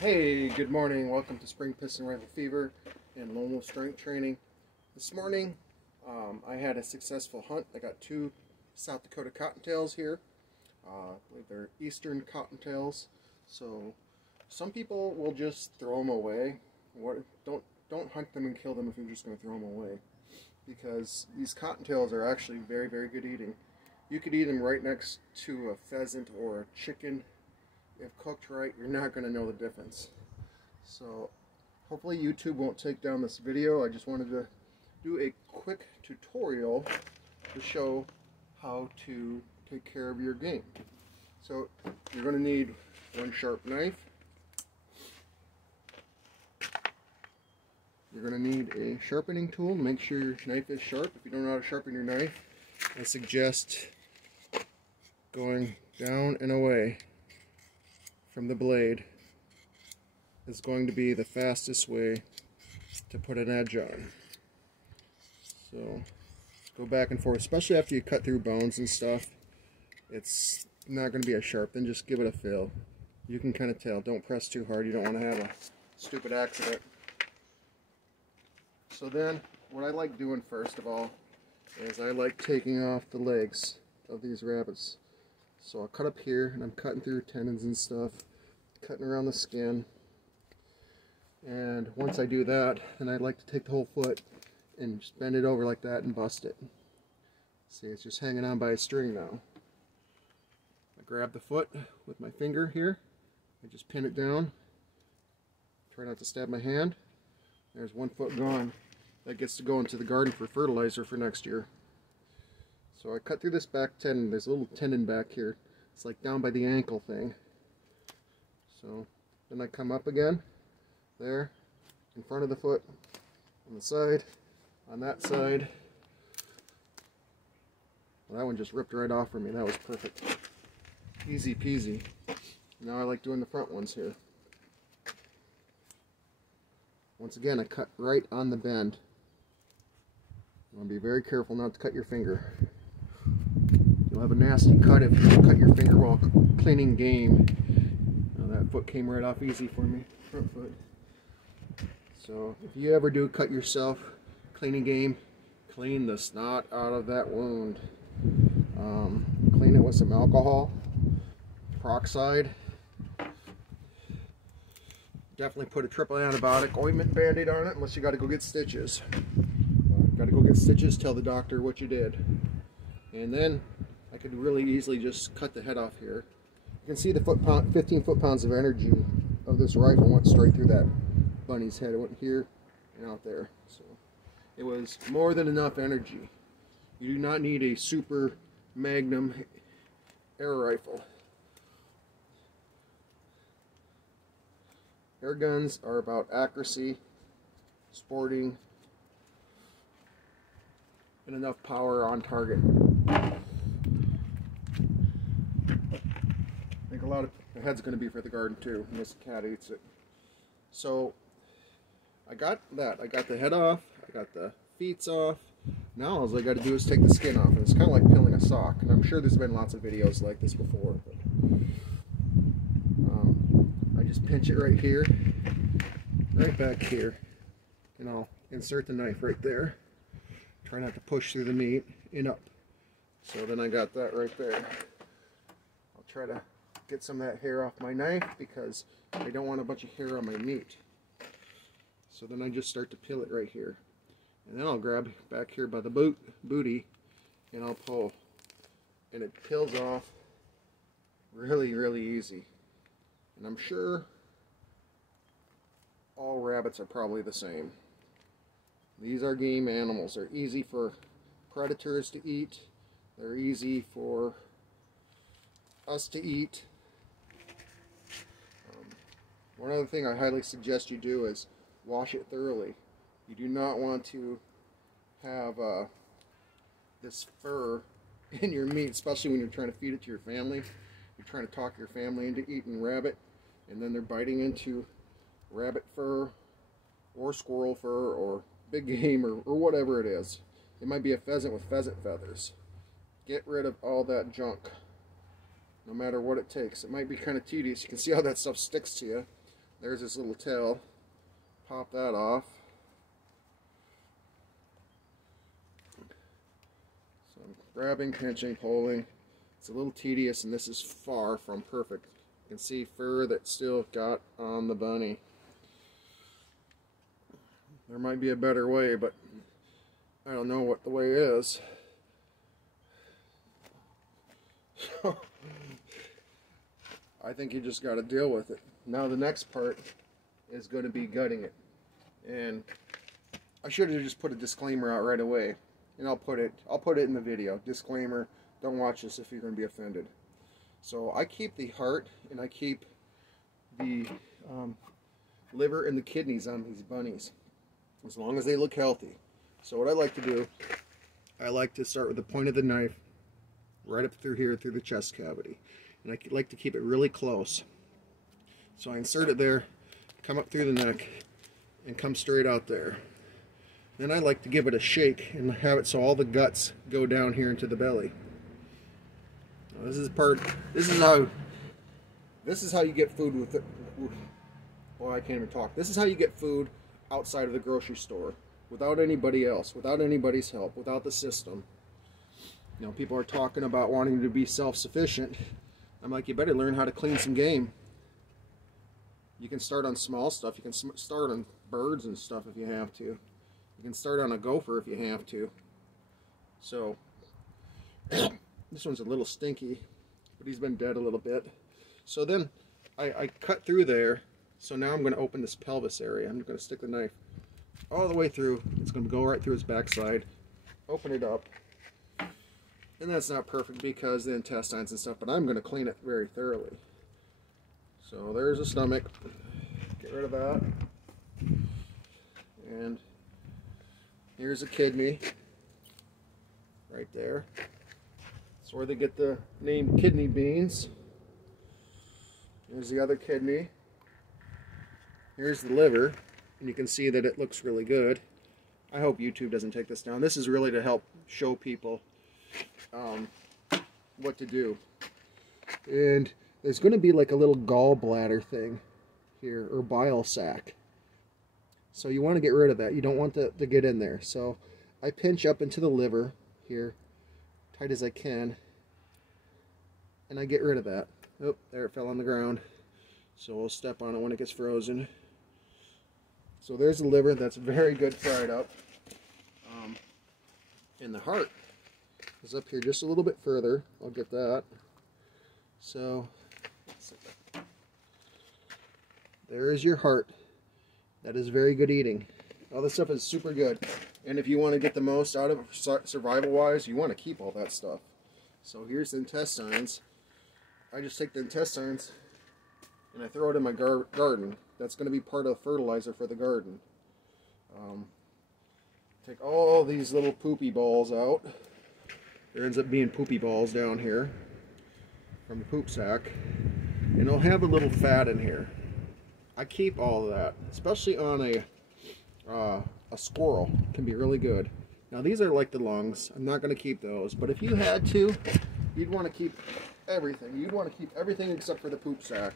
Hey, good morning. Welcome to Spring Piston Rifle Fever and Lone Wolf Strength Training. This morning, I had a successful hunt. I got two South Dakota cottontails here. I believe they're Eastern cottontails. So some people will just throw them away. Don't hunt them and kill them if you're just going to throw them away, because these cottontails are actually very, very good eating. You could eat them right next to a pheasant or a chicken. If cooked right, you're not going to know the difference. So hopefully YouTube won't take down this video. I just wanted to do a quick tutorial to show how to take care of your game. So you're going to need one sharp knife. You're going to need a sharpening tool. Make sure your knife is sharp. If you don't know how to sharpen your knife, I suggest going down and away from the blade is going to be the fastest way to put an edge on. So go back and forth, especially after you cut through bones and stuff. It's not going to be as sharp. Then just give it a feel. You can kind of tell. Don't press too hard. You don't want to have a stupid accident. So then what I like doing first of all is I like taking off the legs of these rabbits. So I'll cut up here, and I'm cutting through tendons and stuff, cutting around the skin. And once I do that, then I like to take the whole foot and just bend it over like that and bust it. See, it's just hanging on by a string now. I grab the foot with my finger here, I just pin it down, try not to stab my hand. There's one foot gone. That gets to go into the garden for fertilizer for next year. So I cut through this back tendon. There's a little tendon back here. It's like down by the ankle thing. So then I come up again, there, in front of the foot, on the side, on that side. Well, that one just ripped right off for me. That was perfect. Easy peasy. Now I like doing the front ones here. Once again, I cut right on the bend. You want to be very careful not to cut your finger. You'll have a nasty cut if you cut your finger while cleaning game. Now that foot came right off easy for me, front foot. So if you ever do cut yourself cleaning game, clean the snot out of that wound. Clean it with some alcohol, peroxide. Definitely put a triple antibiotic ointment band-aid on it unless you got to go get stitches. Got to go get stitches, tell the doctor what you did. And then I could really easily just cut the head off here. You can see the 15 foot-pounds of energy of this rifle went straight through that bunny's head. It went here and out there. So it was more than enough energy. You do not need a super magnum air rifle. Air guns are about accuracy, sporting, and enough power on target. I think a lot of the head's going to be for the garden too, unless the cat eats it. So I got that. I got the head off. I got the feet off. Now all I got to do is take the skin off, and it's kind of like peeling a sock. And I'm sure there's been lots of videos like this before. But, I just pinch it right here, right back here, and I'll insert the knife right there. Try not to push through the meat and up. So then I got that right there. I'll try to get some of that hair off my knife because I don't want a bunch of hair on my meat. So then I just start to peel it right here. And then I'll grab back here by the booty and I'll pull. And it peels off really, really easy. And I'm sure all rabbits are probably the same. These are game animals. They're easy for predators to eat. They're easy for us to eat. One other thing I highly suggest you do is wash it thoroughly. You do not want to have this fur in your meat, especially when you're trying to feed it to your family. You're trying to talk your family into eating rabbit, and then they're biting into rabbit fur or squirrel fur or big game or whatever it is. It might be a pheasant with pheasant feathers. Get rid of all that junk, no matter what it takes. It might be kind of tedious. You can see how that stuff sticks to you. There's this little tail. Pop that off. So I'm grabbing, pinching, pulling. It's a little tedious, and this is far from perfect. You can see fur that's still got on the bunny. There might be a better way, but I don't know what the way is. I think you just got to deal with it. Now the next part is going to be gutting it. And I should have just put a disclaimer out right away. And I'll put it in the video. Disclaimer, don't watch this if you're going to be offended. So I keep the heart and I keep the liver and the kidneys on these bunnies, as long as they look healthy. So what I like to do, I like to start with the point of the knife right up through here, through the chest cavity. And I like to keep it really close. So I insert it there, come up through the neck, and come straight out there. Then I like to give it a shake and have it so all the guts go down here into the belly. Now this is how you get food with it. Well, I can't even talk. This is how you get food outside of the grocery store, without anybody else, without anybody's help, without the system. You know, people are talking about wanting to be self-sufficient. I'm like, you better learn how to clean some game. You can start on small stuff. You can start on birds and stuff if you have to. You can start on a gopher if you have to. So, this one's a little stinky, but he's been dead a little bit. So then, I cut through there. So now I'm going to open this pelvis area. I'm going to stick the knife all the way through. It's going to go right through his backside. Open it up. And that's not perfect because the intestines and stuff, but I'm going to clean it very thoroughly. So there's the stomach. Get rid of that. And here's a kidney. Right there. That's where they get the name kidney beans. Here's the other kidney. Here's the liver. And you can see that it looks really good. I hope YouTube doesn't take this down. This is really to help show people what to do. And there's going to be like a little gallbladder thing here, or bile sac. So you want to get rid of that. You don't want that to get in there. So I pinch up into the liver here, tight as I can, and I get rid of that. Oh, there it fell on the ground. So we'll step on it when it gets frozen. So there's the liver. That's very good fried up. And the heart is up here just a little bit further. I'll get that. So there is your heart. That is very good eating. All this stuff is super good. And if you want to get the most out of it survival-wise, you want to keep all that stuff. So here's the intestines. I just take the intestines and I throw it in my garden. That's going to be part of the fertilizer for the garden. Take all these little poopy balls out. There ends up being poopy balls down here from the poop sack. And it'll have a little fat in here. I keep all of that, especially on a squirrel. It can be really good. Now these are like the lungs. I'm not going to keep those, but if you had to, you'd want to keep everything. You'd want to keep everything except for the poop sack.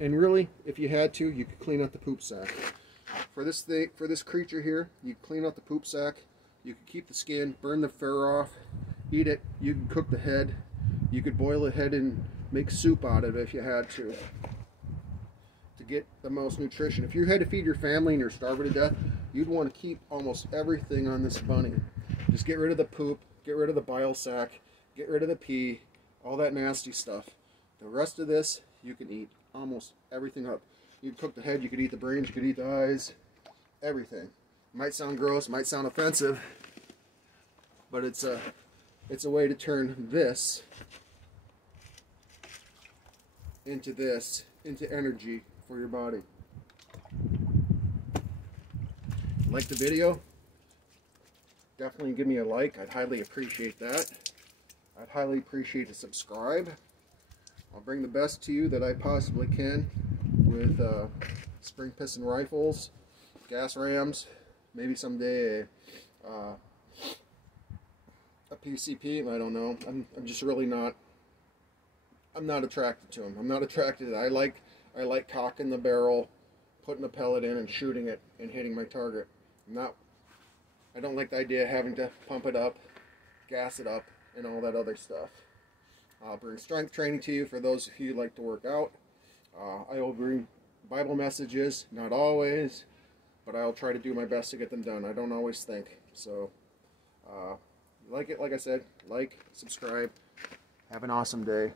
And really, if you had to, you could clean out the poop sack. For this creature here, you clean out the poop sack. You could keep the skin, burn the fur off, eat it. You can cook the head. You could boil the head and make soup out of it if you had to get the most nutrition. If you had to feed your family and you're starving to death, you'd want to keep almost everything on this bunny. Just get rid of the poop, get rid of the bile sac, get rid of the pee, all that nasty stuff. The rest of this, you can eat almost everything up. You could cook the head, you could eat the brains, you could eat the eyes, everything. Might sound gross, might sound offensive, but it's a way to turn this into energy for your body. Like the video? Definitely give me a like. I'd highly appreciate that. I'd highly appreciate a subscribe. I'll bring the best to you that I possibly can with spring piston rifles, gas rams, maybe someday a PCP. I don't know. I'm just really not. I'm not attracted to them. I'm not attracted. I I like cocking the barrel, putting a pellet in and shooting it and hitting my target. I don't like the idea of having to pump it up, gas it up, and all that other stuff. I'll bring strength training to you for those of you who like to work out. I will bring Bible messages, not always, but I'll try to do my best to get them done. I don't always think. So, like it, like I said, like, subscribe. Have an awesome day.